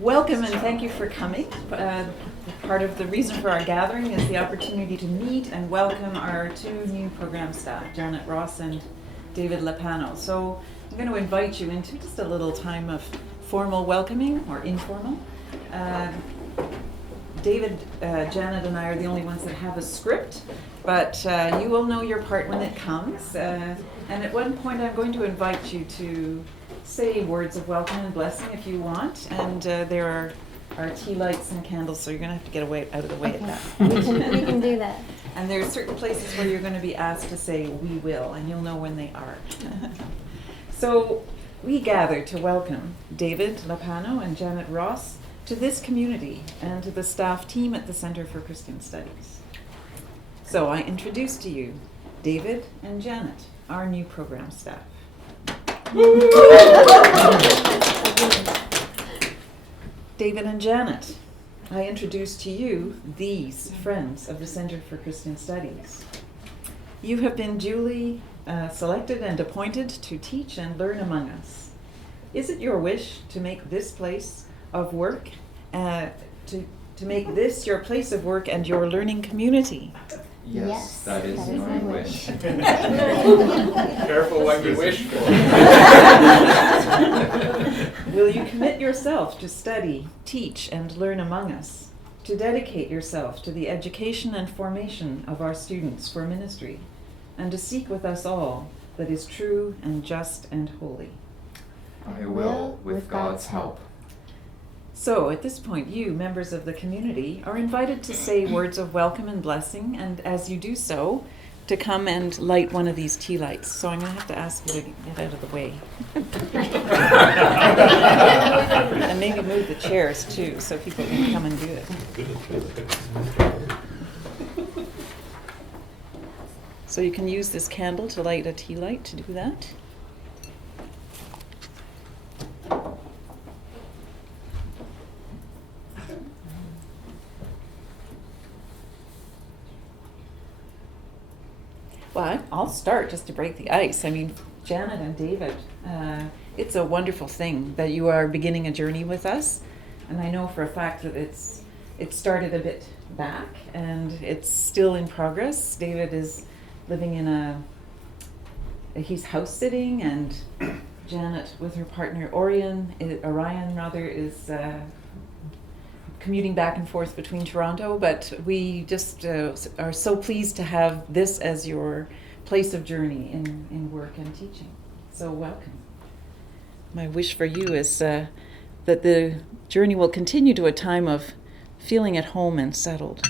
Welcome and thank you for coming. Part of the reason for our gathering is the opportunity to meet and welcome our two new program staff, Janet Ross and David Lappano. So I'm going to invite you into just a little time of formal welcoming or informal. David, Janet and I are the only ones that have a script, but you will know your part when it comes. And at one point I'm going to invite you to say words of welcome and blessing if you want. And there are tea lights and candles, so you're going to have to get out of the way of that. We can do that. And there are certain places where you're going to be asked to say, "we will," and you'll know when they are. So we gather to welcome David Lappano and Janet Ross to this community and to the staff team at the Center for Christian Studies. So I introduce to you David and Janet, our new program staff. David and Janet, I introduce to you these friends of the Center for Christian Studies. You have been duly selected and appointed to teach and learn among us. Is it your wish to make this place of work, to make this your place of work and your learning community? Yes, that is my wish. Careful what you wish for. Will you commit yourself to study, teach, and learn among us, to dedicate yourself to the education and formation of our students for ministry, and to seek with us all that is true and just and holy? I will, with God's help. So, at this point, you, members of the community, are invited to say words of welcome and blessing, and as you do so, to come and light one of these tea lights. So I'm going to have to ask you to get out of the way. And maybe move the chairs, too, so people can come and do it. So you can use this candle to light a tea light to do that. Well, I'll start just to break the ice. I mean, Janet and David, it's a wonderful thing that you are beginning a journey with us. And I know for a fact that it started a bit back and it's still in progress. David is living in he's house sitting, and Janet with her partner Orion is commuting back and forth between Toronto, but we just are so pleased to have this as your place of journey in work and teaching. So welcome. My wish for you is that the journey will continue to a time of feeling at home and settled.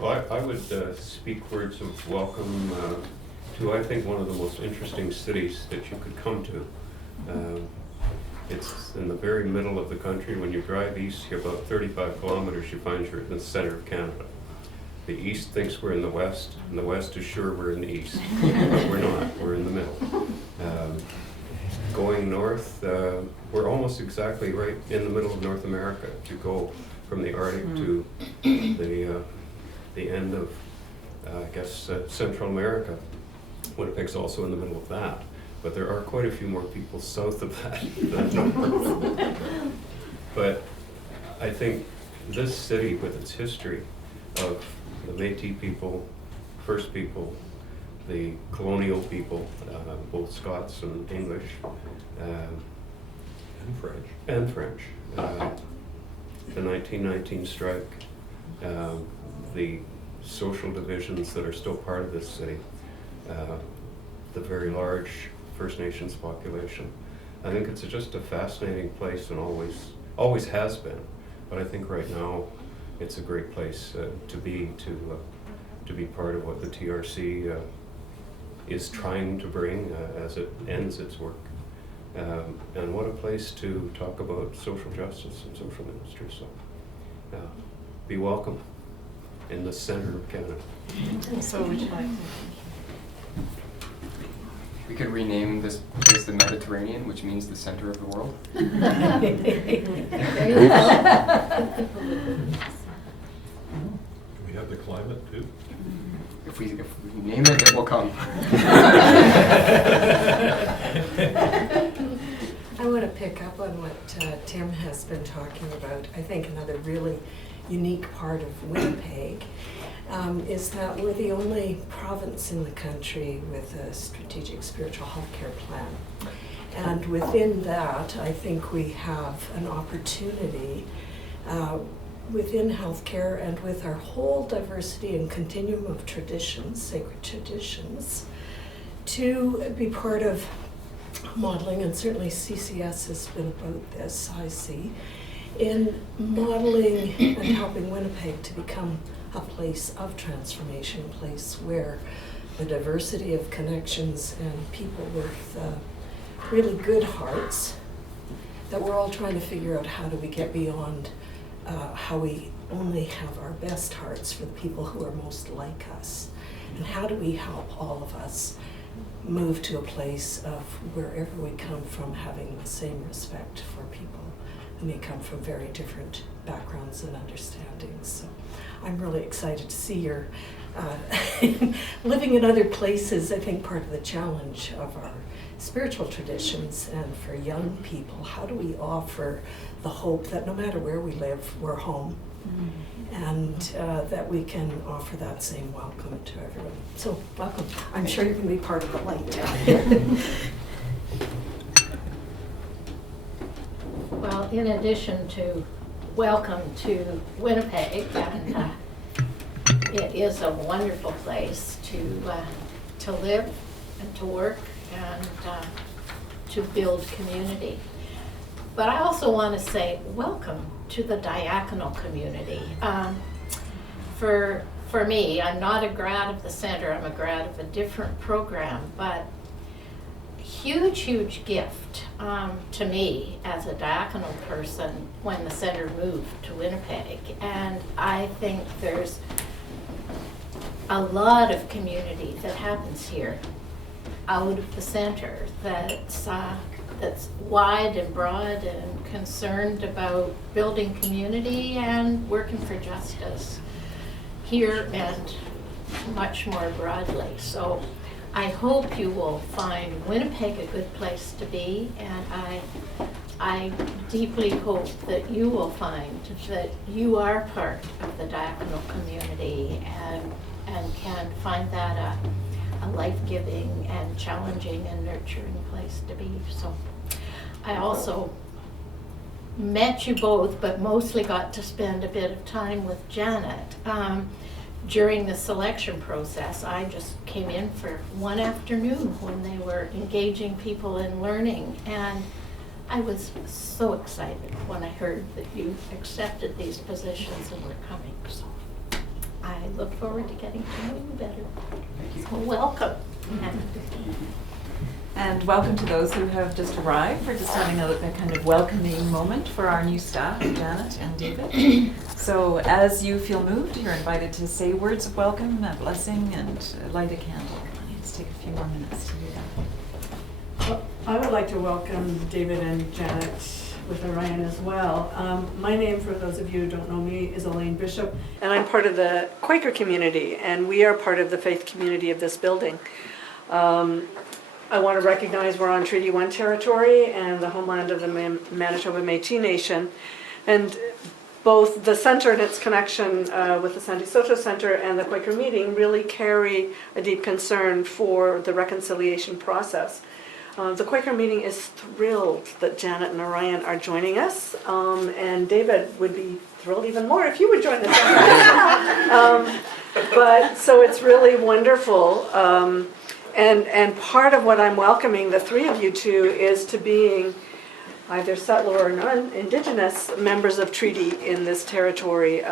Well, I would speak words of welcome to, I think, one of the most interesting cities that you could come to. It's in the very middle of the country. When you drive east, you're about 35 kilometers, you find you're in the center of Canada. The east thinks we're in the west, and the west is sure we're in the east. But we're not, we're in the middle. Going north, we're almost exactly right in the middle of North America. If you go from the Arctic to the end of, Central America. Winnipeg's also in the middle of that. But there are quite a few more people south of that number. But I think this city, with its history of the Métis people, First People, the colonial people, both Scots and English, and French, the 1919 strike, the social divisions that are still part of this city, the very large First Nations population. I think it's just a fascinating place, and always has been. But I think right now it's a great place to be part of what the TRC is trying to bring as it ends its work. And what a place to talk about social justice and social ministry. So be welcome in the center of Canada. So would you like to? We could rename this place the Mediterranean, which means the center of the world. There you go. Can we have the climate too? If we name it, it will come. want to pick up on what Tim has been talking about. I think another really unique part of Winnipeg is that we're the only province in the country with a strategic spiritual healthcare plan. And within that, I think we have an opportunity within healthcare and with our whole diversity and continuum of traditions, sacred traditions, to be part of modeling, and certainly CCS has been about this, I see, in modeling and helping Winnipeg to become a place of transformation, a place where the diversity of connections and people with really good hearts, that we're all trying to figure out how do we get beyond how we only have our best hearts for the people who are most like us, and how do we help all of us move to a place of wherever we come from having the same respect for people who may come from very different backgrounds and understandings. So I'm really excited to see your living in other places. I think part of the challenge of our spiritual traditions and for young people, how do we offer the hope that no matter where we live, we're home, and that we can offer that same welcome to everyone. So welcome. I'm sure you can be part of the light. Well, in addition to welcome to Winnipeg, and it is a wonderful place to live and to work and to build community. But I also want to say welcome to the diaconal community. For me, I'm not a grad of the center, I'm a grad of a different program, but huge gift to me as a diaconal person when the center moved to Winnipeg. And I think there's a lot of community that happens here out of the center that's wide and broad and concerned about building community and working for justice here and much more broadly. So I hope you will find Winnipeg a good place to be, and I deeply hope that you will find that you are part of the diaconal community and can find that a life-giving and challenging and nurturing place to be. So I also met you both, but mostly got to spend a bit of time with Janet. During the selection process, I just came in for one afternoon when they were engaging people in learning, and I was so excited when I heard that you accepted these positions and were coming. So I look forward to getting to know you better. So welcome. And welcome to those who have just arrived. We're just having a kind of welcoming moment for our new staff, Janet and David. So as you feel moved, you're invited to say words of welcome, a blessing, and light a candle. Let's take a few more minutes to do that. Well, I would like to welcome David and Janet with Orion as well. My name, for those of you who don't know me, is Elaine Bishop, and I'm part of the Quaker community, and we are part of the faith community of this building. I want to recognize we're on Treaty 1 territory and the homeland of the Manitoba Métis Nation, and both the center and its connection with the San DeSoto Center and the Quaker meeting really carry a deep concern for the reconciliation process. The Quaker meeting is thrilled that Janet and Orion are joining us, and David would be thrilled even more if you would join us. But so it's really wonderful. And part of what I'm welcoming the three of you to is to being either settler or non-Indigenous members of treaty in this territory.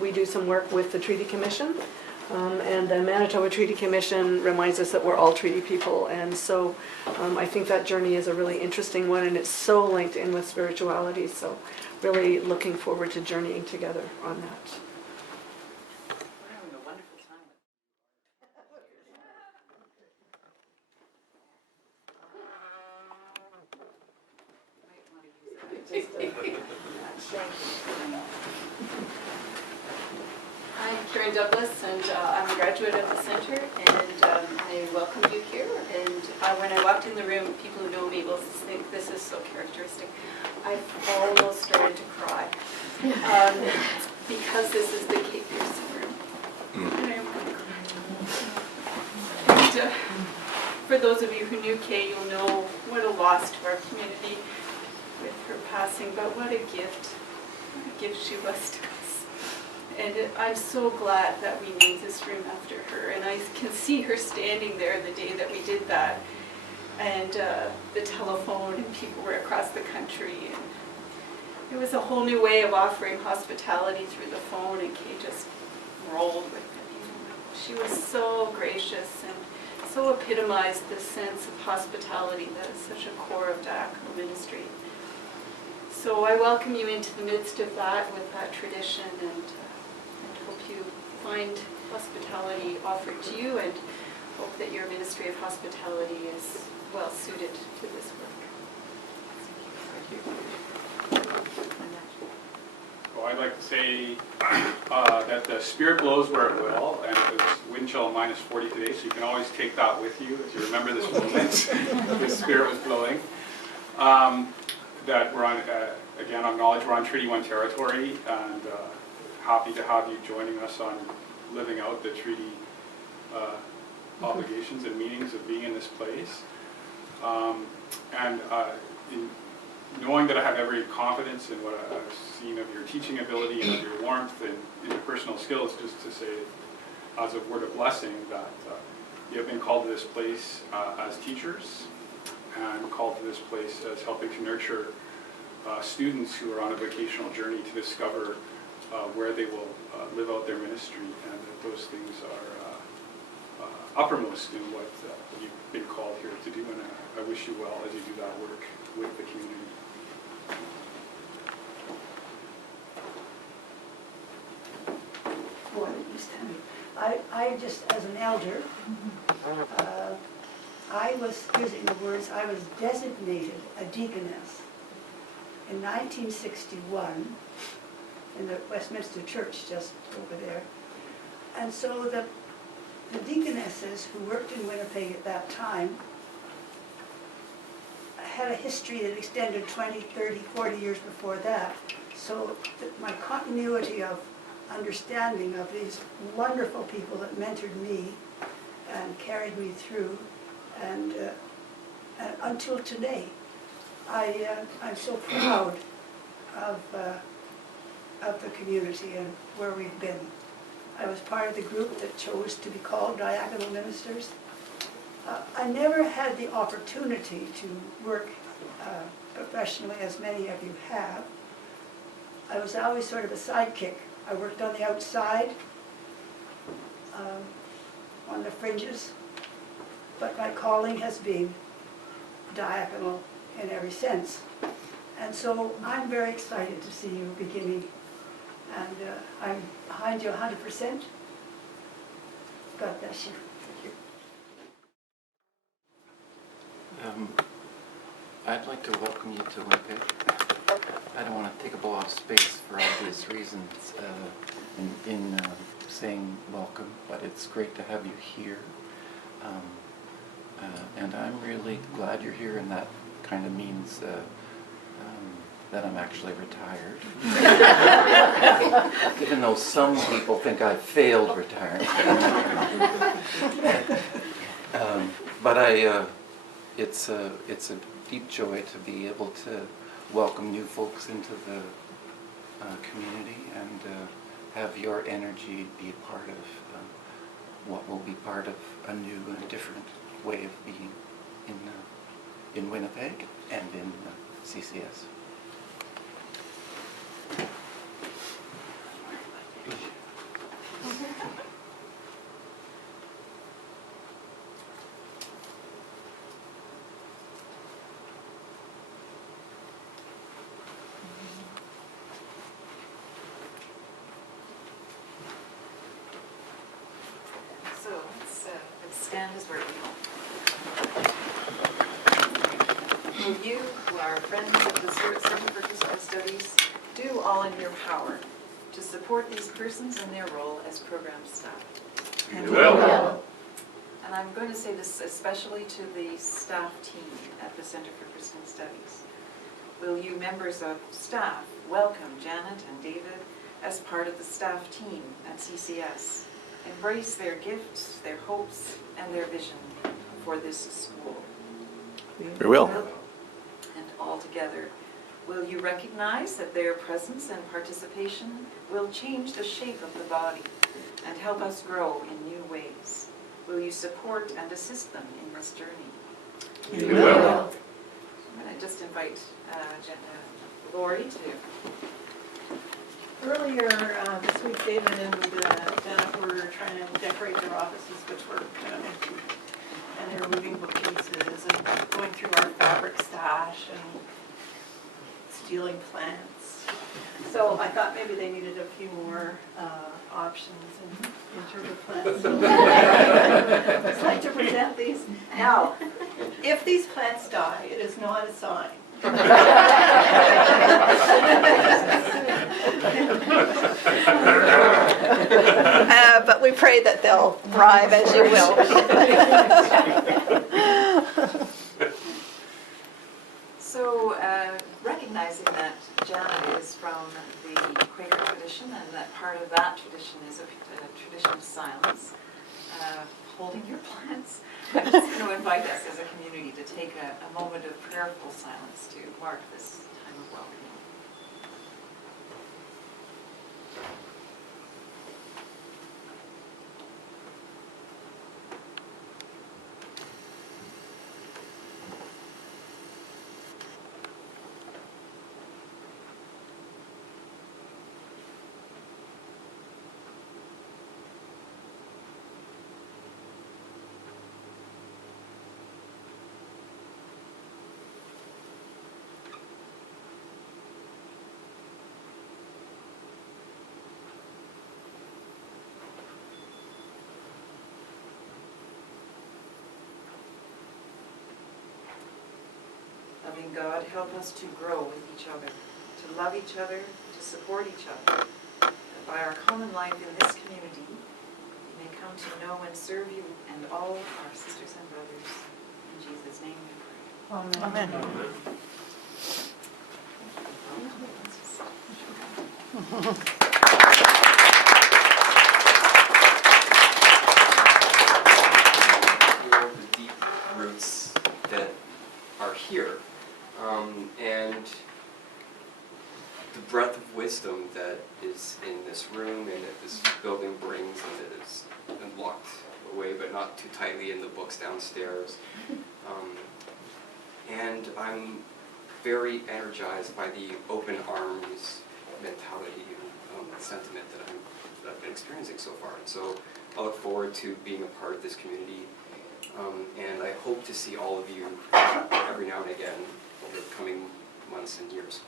We do some work with the Treaty Commission, and the Manitoba Treaty Commission reminds us that we're all treaty people, and so I think that journey is a really interesting one, and it's so linked in with spirituality, so really looking forward to journeying together on that. Hi, Trish. Lauren Douglas, and I'm a graduate of the center, and I welcome you here. And when I walked in the room, people who know me will think this is so characteristic. I almost started to cry because this is the Kate Pearson room. And I'm going to cry. And for those of you who knew Kay, you'll know what a loss to our community with her passing, but what a gift she was to us. And I'm so glad that we named this room after her. And I can see her standing there the day that we did that. And the telephone, and people were across the country. And it was a whole new way of offering hospitality through the phone, and Kay just rolled with it. She was so gracious and so epitomized the sense of hospitality that is such a core of diaconal ministry. So I welcome you into the midst of that with that tradition, and hope you find hospitality offered to you, and hope that your ministry of hospitality is well suited to this work. Well, I'd like to say that the spirit blows where it will, and it was wind chill minus 40 today, so you can always take that with you as you remember this moment. The spirit was blowing. That we're on, again, acknowledge we're on Treaty 1 territory, and happy to have you joining us on living out the treaty obligations and meanings of being in this place. In knowing that I have every confidence in what I've seen of your teaching ability and of your warmth and your personal skills, just to say as a word of blessing that you have been called to this place as teachers, and called to this place as helping to nurture students who are on a vocational journey to discover where they will live out their ministry, and that those things are uppermost in what you've been called here to do, and I wish you well as you do that work with the community. I just, as an elder, I was, using the words, I was designated a deaconess in 1961 in the Westminster Church just over there. And so the deaconesses who worked in Winnipeg at that time had a history that extended 20, 30, 40 years before that. So my continuity of understanding of these wonderful people that mentored me and carried me through, and until today, I'm so proud of the community and where we've been. I was part of the group that chose to be called diaconal ministers. I never had the opportunity to work professionally as many of you have. I was always sort of a sidekick. I worked on the outside, on the fringes, but my calling has been diaconal in every sense. And so I'm very excited to see you beginning, and I'm behind you 100%. God bless you. I'd like to welcome you to Winnipeg. I don't want to take up a lot of space for obvious reasons in saying welcome, but it's great to have you here. And I'm really glad you're here, and that kind of means that I'm actually retired. Even though some people think I've failed retirement. But it's a deep joy to be able to welcome new folks into the community and have your energy be a part of what will be part of a new and different way of being in Winnipeg and in CCS. So let's stand as we're. Will you, who are friends of the Stewart Center for Christian Studies, do all in your power to support these persons in their role as program staff? We will. And I'm going to say this especially to the staff team at the Center for Christian Studies. Will you members of staff welcome Janet and David as part of the staff team at CCS? Embrace their gifts, their hopes, and their vision for this school. We will. And all together, will you recognize that their presence and participation will change the shape of the body and help us grow in new ways? Will you support and assist them in this journey? We will. I'm going to just invite Lori to. Earlier this week, David and Janet were trying to decorate their offices, which were kind of empty. And they were moving bookcases and going through our fabric stash and stealing plants. So I thought maybe they needed a few more options in terms of plants. I'd just like to present these. Now, if these plants die, it is not a sign. But we pray that they'll thrive as you will. So, recognizing that Janet is from the Quaker tradition and that part of that tradition is a tradition of silence, holding your plants, I'm just going to invite us as a community to take a moment of prayerful silence to mark this time of welcoming. Loving God, help us to grow with each other, to love each other, to support each other, that by our common life in this community, we may come to know and serve you and all our sisters and brothers. In Jesus' name we pray. Amen. Feel the deep roots that are here, and the breadth of wisdom that is in this room and that this building brings, and that is locked away but not too tightly in the books downstairs. And I'm very energized by the open arms mentality and sentiment that I've been experiencing so far. And so I look forward to being a part of this community, and I hope to see all of you every now and again over the coming months and years.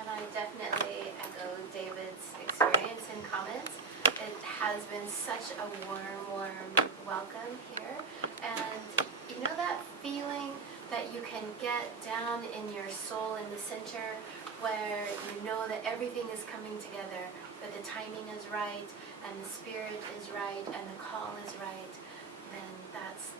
And I definitely echo David's experience and comments. It has been such a warm welcome here. And you know that feeling that you can get down in your soul in the center where you know that everything is coming together, that the timing is right, and the spirit is right, and the call is right, then that's